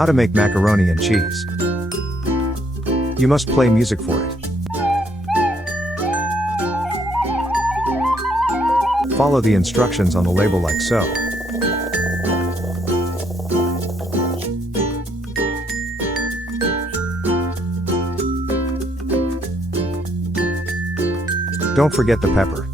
How to make macaroni and cheese. You must play music for it. Follow the instructions on the label like so. Don't forget the pepper.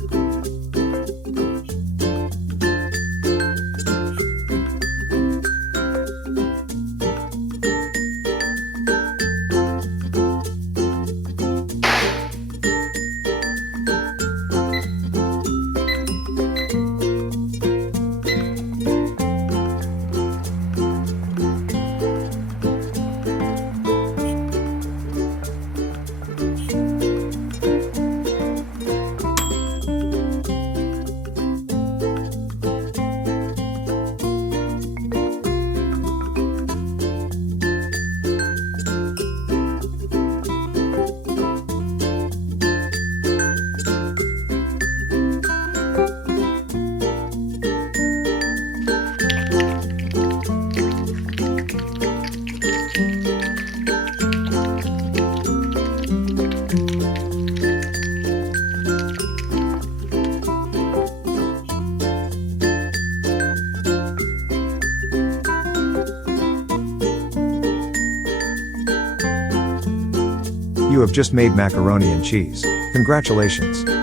You have just made macaroni and cheese. Congratulations!